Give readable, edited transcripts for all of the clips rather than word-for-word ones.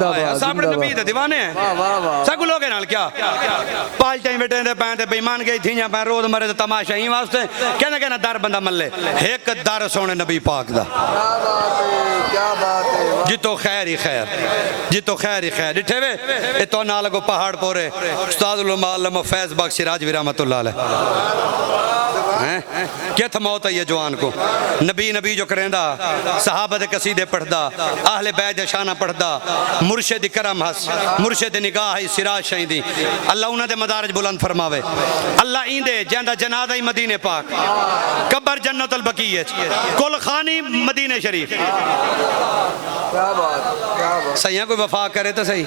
जिंदाबाद सापड़े नबी दे दीवाने हैं वाह वाह वाह सगु लोग नाल क्या पाल टाइम बेटे दे पैंदे बेईमान गई थी पैं रोज मरे ते तमाशा ही वास्ते कहना कहना दर बंदा मल्ले एक दर सोने नबी पाक दा क्या बात है जितो खैर ही खैर जितो खैर ही खैर डिठे वे ए तो नाल को पहाड़ पोरे उस्ताद उल फैज बख्शी राजवी रहमतुल्लाह अलैह हैं क्या था मौत है ये जवान को नबी नबी जो करेंदा सहाबा दे कसीदे पढ़दा अहले बैत दे शाना पढ़दा मुर्शिद करम हस मुर्शिद निगाह ही सिराज शहीदी अल्लाह उन्हां दे मदारज बुलंद फरमावे अल्लाह इंदे जंदा जनाजा ही मदीने पाक कब्र जन्नतुल बकीय कुल खानी मदीने शरीफ क्या बात सही कोई वफा करे तो सही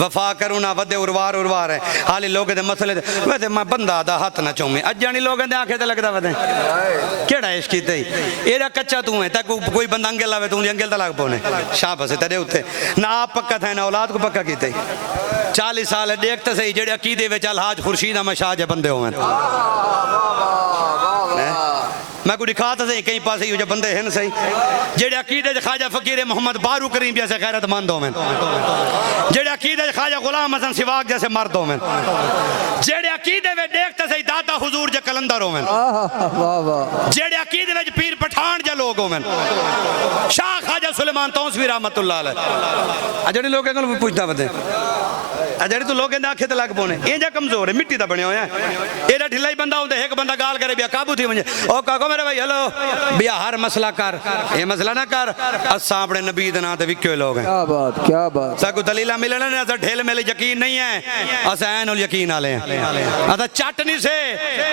वफा करूँ ना वधे उरवार उरवार है हाली लोग दे मसले वैसे मैं बंदा दा हाथ ना चूमे अजानी लोग आखे तो लगता वधे केड़ा इश्क कीते एरा कच्चा तू है तक कोई बंदा अंगल लावे तू अंगल तक लग पौने शाबाश तेरे उत्ते ना आप पक्का था ना औलाद को पक्का कीते 40 साल देख तो सही जेड़े अकीदे विच अलहाज खुर्शीद अहमद शाह जे बंदे होवन मैं को दिखा तो सही कई पासे जो बंदे हैं सही जेड़े अकीदे ख्वाजा फकीर मोहम्मद बारू करीम जैसे गैरतमंद होवन जेड़े अकीदे ख्वाजा गुलाम हसन सिवाग जैसे मर्द होवन जेड़े अकीदे में देखते सही दादा हुजूर जे कलंदर होवन वाह वाह जेड़े अकीदे में पीर पठान जे लोग होवन शाह ख्वाजा सुलेमान तौसवी रहमतुल्लाह अलैह आ जेड़े लोग को पूछदा वदे आ जेड़े तू लोग आखे ते लग पौने ए जा कमजोर है मिट्टी दा बने होया एड़ा ढिला ही बंदा होंदा एक बंदा गाल करे बिया काबू थी वने ओ काको मेरे भाई हेलो बिया हर मसला कर ये मसला ना कर असा अपने नबी दे नाम ते विक्यो लोग हैं क्या बात साकू दलीला मिलने ने असा ढेल मेले यकीन नहीं है असा ऐन उल यकीन वाले हैं असा चट नहीं से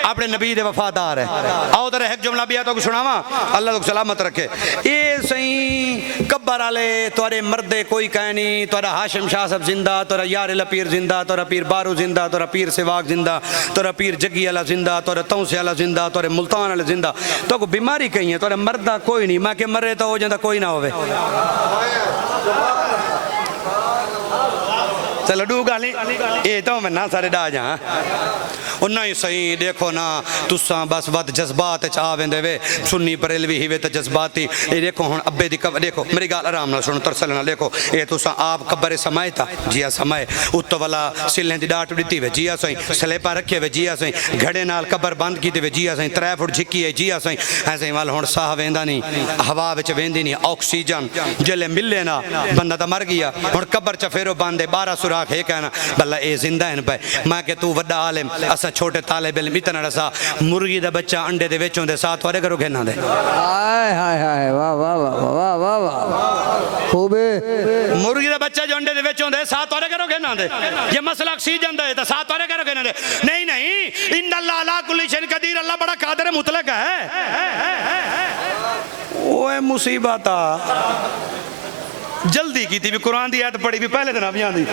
अपने नबी दे वफादार है आओ तेरे एक जुमला बिया तो सुनावा अल्लाह तो सलामत रखे ए सही कब्बर वाले तोरे मर्दे कोई कह नहीं तोरा हाशिम शाह सब जिंदा तोरा यार पीर जिंदा तोरा पीर बारू जिंदा तोरा पीर सिवाग जिंदा तोरा पीर जग्गी वाला जिंदा तोरा तौसे वाला जिंदा तोरे मुल्तान वाले जिंदा तो को बीमारी कहीं है तोरे मरदा कोई नहीं मैं के मरे तो हो जाता कोई ना होवे चलो डू गाली ये तो मैं ना सारे डा जा उन्ना ही सही देखो ना तुसा बस बद जज्बात च आ वेंदे वे सुन्नी बरेलवी ही वे तो जज्बाती ये देखो हुन अब्बे दी कब्र देखो मेरी गाल आराम नाल सुनो तरसल ना देखो ये तुसा आप कब्र समय था जिया समय उत्त वाला सिलें दी डाट दित्ती वे जिया सही स्लेपा रखे वे जिया सही घड़े नाल कब्र बंद कीती वे जिया सही 3 फुट झिकी है जिया सही ऐसे वाल हुन साह वेंदा नहीं हवा विच वेंदी नहीं ऑक्सीजन जेले मिले ना बंदा तो मर गया हुन कब्र च फेरो बंद है 12 सुराख है कहना भला ए जिंदा है पे मैं के तू वड्डा आलिम असा छोटे तालिब इल्म इतना रसा मुर्गी दा बच्चा अंडे दे विचों दे साथ वारे करो घेना दे हाय हाय हाय वाह वाह वाह वाह वाह खूब मुर्गी दा बच्चा जो अंडे दे विचों दे साथ वारे करो घेना दे ये मसला ऑक्सीजन दा है तो साथ वारे करो घेना दे नहीं नहीं इन्नल्लाह अला कुल्ली शैइन कदीर अल्लाह बड़ा कादिर मुतलक है ओए मुसीबत जल्दी की थी भी कुरान दी आयत पढ़ी भी पहले दिन भी आंदी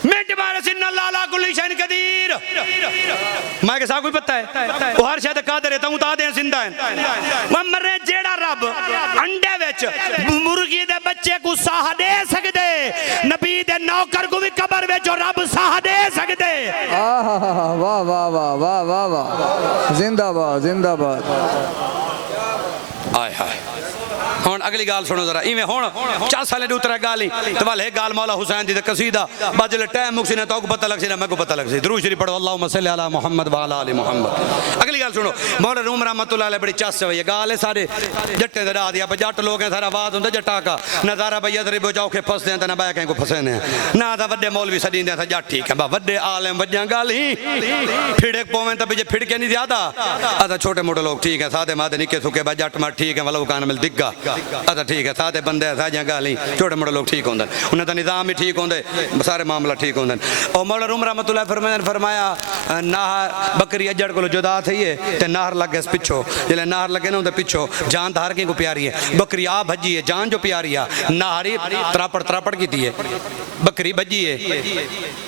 मिनट मारे सिन्नल्लाह अला कुल्ली शैइन कदीर मैं के साथ कोई पता है वो हर शायद कादिर है ता दे जिंदा है वो मरे जेड़ा रब अंडे विच मुर्गी दे बच्चे को साह दे सकदे नबी दे नौकर को भी कब्र विच रब साह दे सकदे वाह वाह वाह वाह वाह वाह जिंदाबाद जिंदाबाद आय हाय हुन अगली गाल सुनो जरा इवें हुन 4 साल दी उतरा गाल ही ते वाले गाल मौला हुसैन दी कसीदा बाजले टाइम मुक्सी ने तो पता लग सी ना मैं को पता लग सी दुरूद शरीफ पढ़ो अल्लाहुम्मा सल्ली अला मुहम्मद व अला आलि मुहम्मद अगली गाल सुनो मौला रूम रहमतुल्लाह अलैह बड़ी चस है ये गाल है सारे जट्टे दे रा दिया जट लोग हैं सारा आवाज हुंदा जट्टा का नजारा भैया तेरे बोजाओ के फसदे हैं ते ना बाय कहीं को फसे ने ना दा वड्डे मौलवी सदींदे था जट ठीक है बा वड्डे आलिम वज्जा गाल ही फिड़े पोवें त बिजे फिड़ के नहीं ज्यादा आदा छोटे मोटे लोग ठीक है सादे मादे निके सुके बा जट मा ठीक है वाला कान मिल दिग्गा अच्छा ठीक है सादे बंदे साजियां गाली छोटे मोटे लोग ठीक होंदे उन्हें तो निज़ाम ही ठीक होंदे सारे मामला ठीक होंदे और मौला रूम रहमतुल्लाह फरमाया नाहर बकरी अजड़ को जुदा थी है ते नाहर लगे पिछो जिले नाहर लगे ना पिछो जान धार की को प्यारी है बकरी आ भजी है जान जो प्यारी है नाहरी त्रापड़ की है बकरी भजी है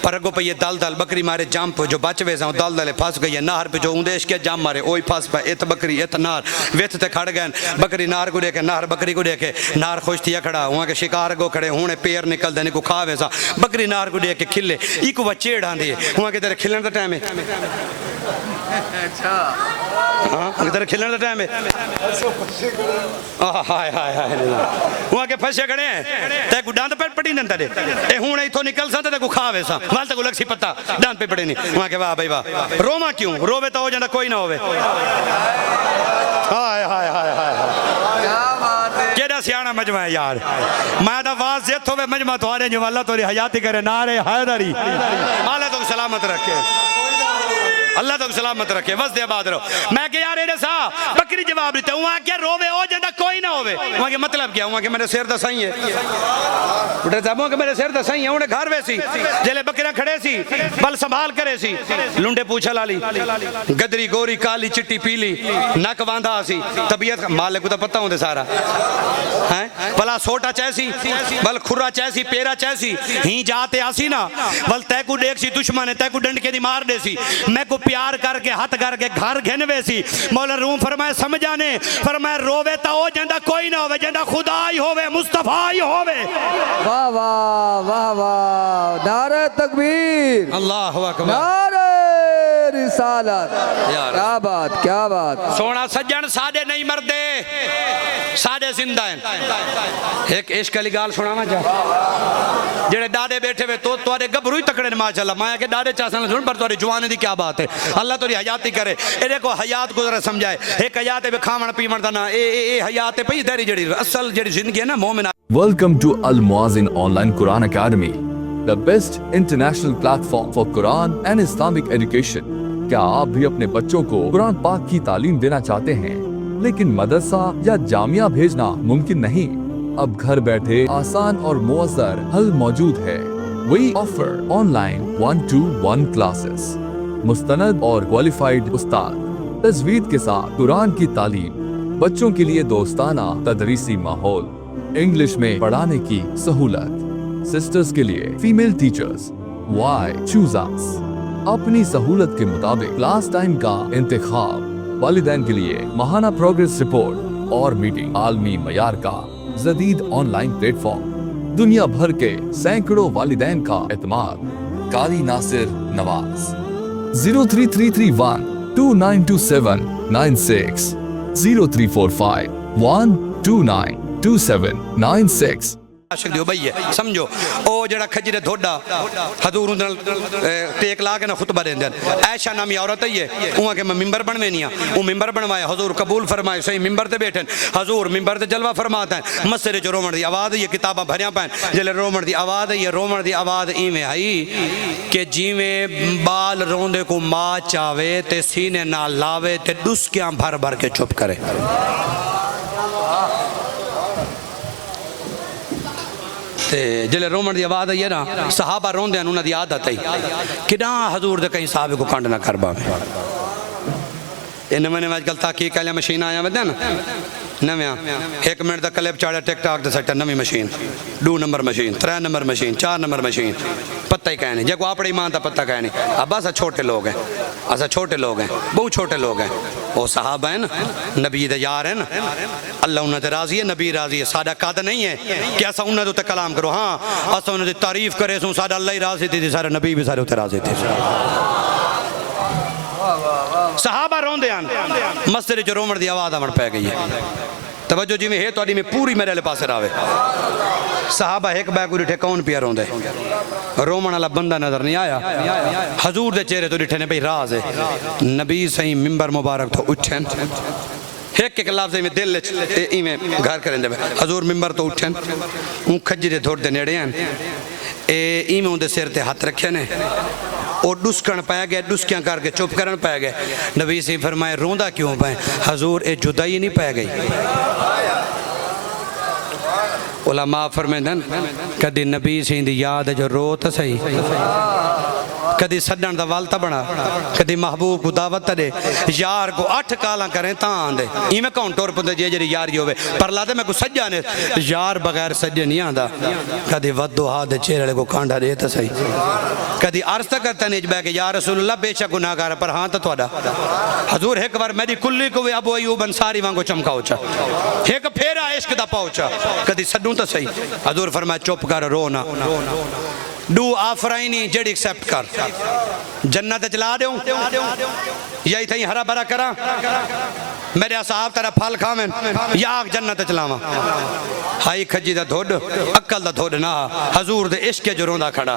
पर अगो पे दल दल बकरी मारे जंप जो बच वे दल दल फस गई है नाहर पे जो उदेश के जम मारे ओही फस पे इत बकरी इत नार विथ ते खड़ गए बकरी नार को देखे नार बकरी को देखे नार खुश थिया खड़ा वहाँ के शिकार को खड़े होने पैर निकल देने को खा वैसा बकरी नार को देख के खिले एक वह चेड़ आंदी है वहाँ के तेरे खिलने का टाइम है अच्छा हां तेरे खिलने दा टाइम है हाय हाय हाय वहां के फसे खड़े ते को डांद पे पड़ी न तेरे ए हुन इथों निकल सा ते को खावे सा वाल ते को लग सी पता डांद पे पड़े नहीं वहां के वाह भाई वाह रोवा क्यों रोवे तो हो जांदा कोई ना होवे हाय हाय हाय हाय क्या बात है केड़ा सियाना मजमा है यार मैं दा वाज जे थोवे मजमा तुम्हारे जो अल्लाह तोरी हयाती करे नारे हैदरी अल्लाह तो सलामत रखे अल्लाह तो सलामत रखे बस दे बाद रहो मैं के यार एडे सा बकरी जवाब देते वहां क्या रोवे हो जांदा कोई ना होवे वहां के मतलब क्या वहां के मेरे सिर दा सही है बुढ़े साहब के मेरे सिर दा सही है उन्हें घर वेसी जेले बकरियां खड़े सी बल संभाल करे सी लुंडे पूछा लाली गदरी गोरी काली चिट्टी पीली नक वांदा सी तबीयत मालिक को तो पता होंदे सारा हैं भला सोटा चैसी बल खुरा चैसी पेरा चैसी ही जाते आसी ना बल तै को देख सी दुश्मन है तै को डंड के दी मार दे सी मैं को प्यार करके हाथ करके घर घेनवे सी मौला रूम फरमाए समझाने फरमाए रोवे ता हो जांदा कोई ना होवे जांदा खुदा ही होवे मुस्तफा ही होवे वाह वाह वाह वाह नारे तकबीर अल्लाहु अकबर नारे रिसालत क्या बात सोना सज्जन साडे नहीं मरदे साडे जिंदा हैं एक इश्क वाली गाल सुनावा जा जेड़े दादे बैठे वे तो तोरे गभरू ही तकड़े माशाअल्लाह माया के दादे चासन सुन पर तोरी जवानी दी क्या बात है अल्लाह तोरी हयाती करे ए देखो हयात को जरा समझाए एक हयात है खावन पीवन दा ना ए हयात है भई तेरी जेड़ी असल जेड़ी जिंदगी है ना मोमिन Welcome to Al Muazzin Online Quran Academy, the best international platform for Quran and Islamic education. क्या आप भी अपने बच्चों को कुरान पाक की तालीम देना चाहते हैं लेकिन मदरसा या जामिया भेजना मुमकिन नहीं? अब घर बैठे आसान और मुअस्सर हल मौजूद है। We offer online 1-to-1 classes, मुस्तनद और क्वालिफाइड उस्ताद, तजवीद के साथ कुरान की तालीम, बच्चों के लिए दोस्ताना तदरीसी माहौल, इंग्लिश में पढ़ाने की सहूलत, सिस्टर्स के लिए female teachers. Why choose us? अपनी सहूलत के मुताबिक क्लास टाइम का इंतखाब, वालिदैन के लिए माहाना प्रोग्रेस रिपोर्ट और मीटिंग, आलमी मयार का जदीद ऑनलाइन प्लेटफॉर्म, दुनिया भर के सैकड़ों वालिदैन का एतमाद। कारी नासिर नवाज 03331 2927 96 0345 129 2796। आशिक दियो भई समझो ओ जड़ा खजरे धोडा हजूर उन टेक ला के ना खुतबा देंदे ऐशा नामी औरत है उहा के मैं मिंबर बनवेनिया ओ मिंबर बनवाए हजूर कबूल फरमाए सही मिंबर ते बैठन हजूर मिंबर ते जलवा फरमाता है मसरे जो रोमन दी आवाज ये किताबा भरिया पैन जेले रोमन दी आवाज ये रोमन दी आवाज इवें आई कि जिवें बाल रोंदे को मां चावे ते सीने ना लावे ते डुसकियां भर भर के चुप करे। जिले रोमन की आवाज आई है ना सहाबा रोंदे उन्होंने की आदत आई कि ना हजूर दे कहीं साहब को कंड ना कर पावे। नवे नवे अजकल ताकी कहलिया मशीन आया वे ना नव्या 1 मिनट का क्लिप चाड़ा टिकटॉक दे सट्टा नवी machine 2 number machine 3 number machine 4 number machine पता ही कह नहीं जब अपनी ईमान का पता कह नहीं। अब असा छोटे लोग हैं असा छोटे लोग हैं बहुत छोटे लोग हैं वो साहब है ना नबी दे यार है ना अल्लाह उन्होंने राजी है नबी राजी है साडा कद नहीं है कि असा उन्होंने उत्ते कलाम करो। हाँ असा उन्होंने तारीफ करे सो साडा अल्लाह ही राजी थी सारे नबी भी सारे उत्ते राजी थे। सहाबा रोंदे आन मस्जिद च रोमन दी आवाज आवन पै गई है तवज्जो जिवें है तुहाडी में पूरी मेरे वाले पासे रावे। सहाबा एक बैग उठे कौन पिया रोंदे रोमन वाला बंदा नजर नहीं आया हजूर दे चेहरे तो डिठे ने भाई राज है नबी सही मिंबर मुबारक तो उठन एक लफ्ज में दिल इवें घर करेंदे हजूर मिंबर तो उठन ऊ खजरे थोड़े दे नेड़े हैं ए इवें उनदे सिर ते हाथ रखे ने और डुसकन पै गए डुसकियां करके चुप करन पै गए। नबी से फरमाए रोंदा क्यों पे हजूर ए जुदाई नहीं पै गई। उलमा फरमांदन कदी नबी सिंह दी याद जो रो तो सही कदी सडन दा वल बना कदी महबूब को दावत दे यार को 8 काला करें ता आंदे इवें कौन टुर पुंदे जे जेरी यारी होवे पर लादे मैं को सज्जा ने यार बगैर सज्जे नहीं आंदा। कदी वदो हाथ चेहरे वाले को कांडा दे तो सही कदी अर्ज तक करता नहीं बै के या रसूलुल्लाह बेशक गुनाहगार पर हाँ तो तुहाडा हजूर एक बार मेरी कुल्ली को भी अबू अयूब अंसारी वांगो चमकाओचा एक फेरा इश्क दा पहुंचा कदी सडू तो सही हजूर फरमाया चुप कर रो ना डू ऑफर आई नहीं जेडी एक्सेप्ट कर जन्नत चला दो या इथई हरा भरा करा मेरे असाब तेरा फल खावें या जन्नत चलावा हाई खजी दा धुड अक्ल दा धुड ना हजूर दे इश्क जो रोंदा खड़ा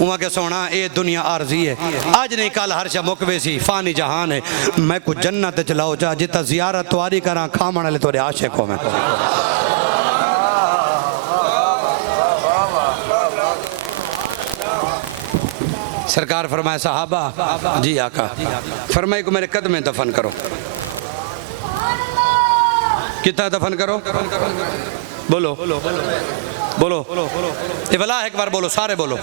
उमा के सोना ये दुनिया आरजी है आज नहीं कल हर शा मुकवे सी फानी जहान है मैं को जन्नत चलाओ जा जिता जियारत तुआरी करा खामण वाले तोरे आशिक हो मैं सरकार फरमाए सहाबा जी आका फरमाए को मेरे कदम में दफन करो कितना दफन करो बोलो बोलो इवला एक बार बोलो सारे बोलो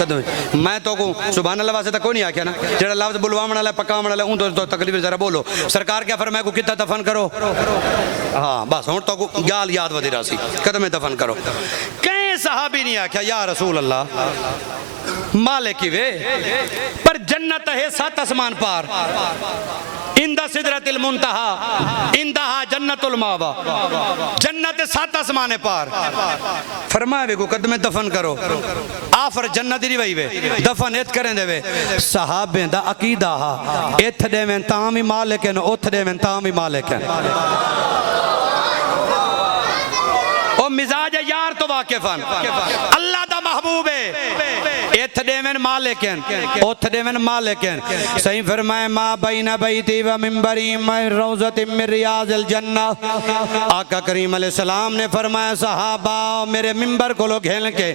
कदम मैं तो को सुभान अल्लाह वास्ते कोई नहीं आख्या ना जेड़ा लफ्ज बुलवावण वाला पकावण वाला उन तो तकलीफ जरा बोलो सरकार क्या फरमाए को कितना दफन करो हाँ बस हुण तो को गाल याद वधी रासी कदम में दफन करो कई सहाबी नहीं आख्या या रसूल अल्लाह मालिक वे पर जन्नत है 7 आसमान पार इंदा सिदरतिल मुंतहा इंदहा जन्नतुल मावा जन्नत 7 आसमान पार फरमाए को कदम दफन करो आफर जन्नत दी वही वे दफन इत करें देवे सहाबे दा अकीदा हा इत देवें तां भी मालिक है उथ देवें तां भी मालिक है ओ मिजाज यार तो वाकिफन अल्लाह दा महबूब है इथ देवन मालिक उथ देवन मालिक सही फरमाए मा बैना बैती व मिंबरी मैं रौज़तिन मिन रियाज़िल जन्नह आका करीम अलैहिस्सलाम ने फरमाया सहाबा मेरे मिंबर को लो घेल के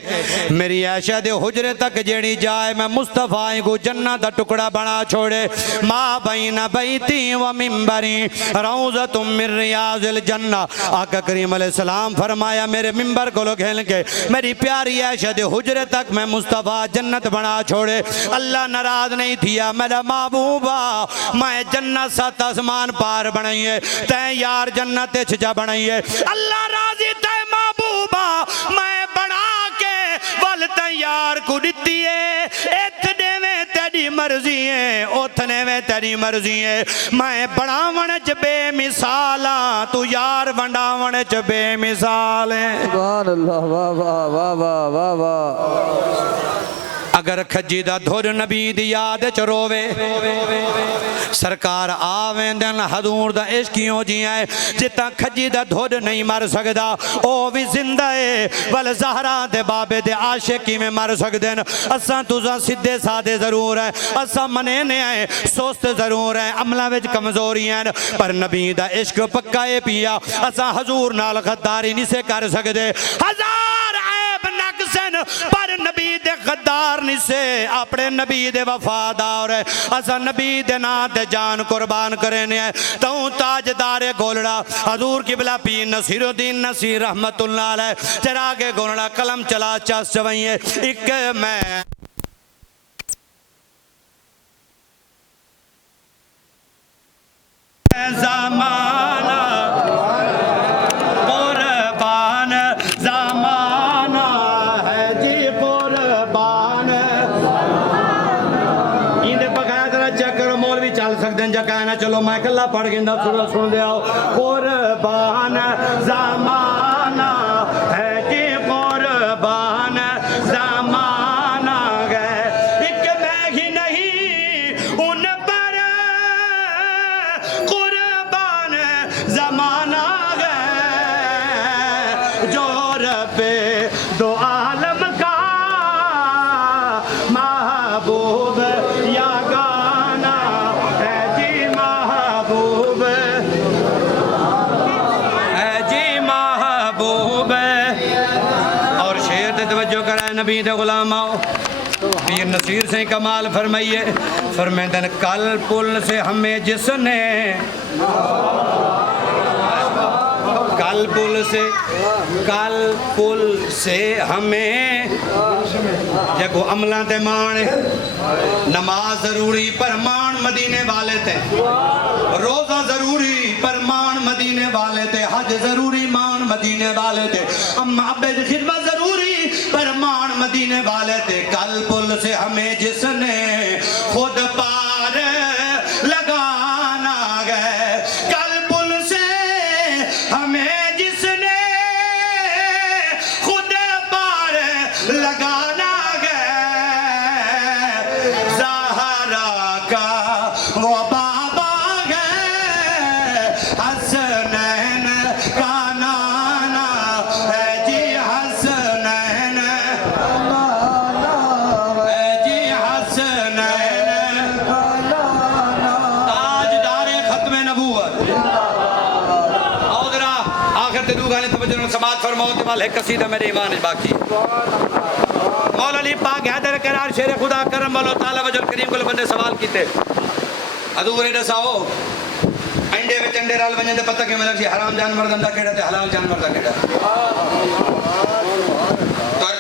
मेरी आयशा दे हुजरे तक जेड़ी जाए मैं मुस्तफा को जन्नत दा टुकड़ा बना छोड़े मा बैना बैती व मिंबरी रौज़तुन मिन रियाज़िल जन्नह आका करीम अलैहिस्सलाम फरमाया मेरे मिंबर को लो घेल के मेरी प्यारी आयशा दे हुजरे तक मैं मुस्तफा जन्नत बना छोड़े अल्लाह नाराज नहीं थिया मेरा महबूबा मैं जन्नत 7 आसमान पार बनाइए तै यार जन्नत जा बनाइए अल्लाह राजी तै महबूबा मैं बना के वल तैयार को दिती है इथ देवे तेरी मर्जी है उथने में तेरी मर्जी है मैं बनावण च बेमिसाल तू यार वंडावण च बेमिसाल है सुभान अल्लाह वाह वाह वाह वाह वाह वाह अगर खजी दा धुर नबी दी याद च रोवे सरकार आवेंदन हजूर दा इश्कियों जिया जिता खजी दा धुर नहीं मर सकदा ओ भी जिंदा है वल ज़हरा दे बाबे दे आशिक किवें मर सकदे न असां तुसां सीधे सादे जरूर है असां मने ने आए सुस्त जरूर है अमला विच कमजोरियां पर नबी दा इश्क पक्का है पिया असां हजूर नाल गद्दारी नहीं से कर सकदे हजार ऐब नक्सन पर नबी दे गद्दार नहीं से अपने नबी दे वफादार है असा नबी दे नाम ते जान कुर्बान करने तू ताजदारे गोलड़ा हजूर किबला पीर नसीरुद्दीन नसीर रहमतुल्लाह अलैह तेरा के गोलड़ा कलम चला चस चवइए एक मैं ज़माना कुर्बान ज़माना है जी कुर्बान इंदे बगैर तेरा चक्कर मौलवी चल सकते हैं जगह ना चलो मैं कला पढ़ के सुन दे आओ कुर्बान ज़माना है जी कुर्बान ज़माना है एक मैं ही नहीं उन पर कुर्बान ज़माना है जो रब्बे दो आलम का महबूब या गाना है जी महबूब है जी महबूब और शेर दे तवज्जो कराए नबी दे गुलाम आओ पीर नसीर से कमाल फरमाइए फरमाइदन कल पुल से हमें जिसने कल पुल से हमें जगो अमला ते मान नमाज जरूरी पर मान मदीने वाले थे रोजा जरूरी पर मान मदीने वाले थे हज जरूरी मान मदीने वाले थे अम्मा अब्बे की खिदमत जरूरी पर मान मदीने वाले थे कल पुल से हमें जिसने खुद पार लगाना है कल पुल से हमें जिसने खुद पार लगाना ते दू गाने तवज्जो नाल समाअत फरमाओ ते वाल एक कसीदा मेरे ईमान इच बाकी मौला अली पाक हैदर करार शेर खुदा करम वालो ताला वजल करीम को बंदे सवाल कीते अदूरे दसाओ अंडे विच अंडे रल वजन ते पता किवें लगी हराम जानवर दा केड़ा ते हलाल जानवर दा केड़ा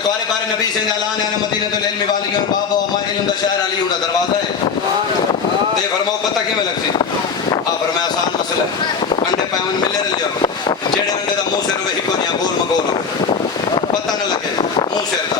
तुम्हारे बारे नबी से ऐलान है मदीना तो इल्म वाली और बाबा मा इल्म दा शहर अली उड़ा दरवाजा है ते फरमाओ पता किवें लगसी आ फरमाया आसान मसला अंडे पैवन मिले रलियो जेड़े अंडे दा मुंह सिर वही को या गोल मगोल हो पता न लगे मुंह सिर दा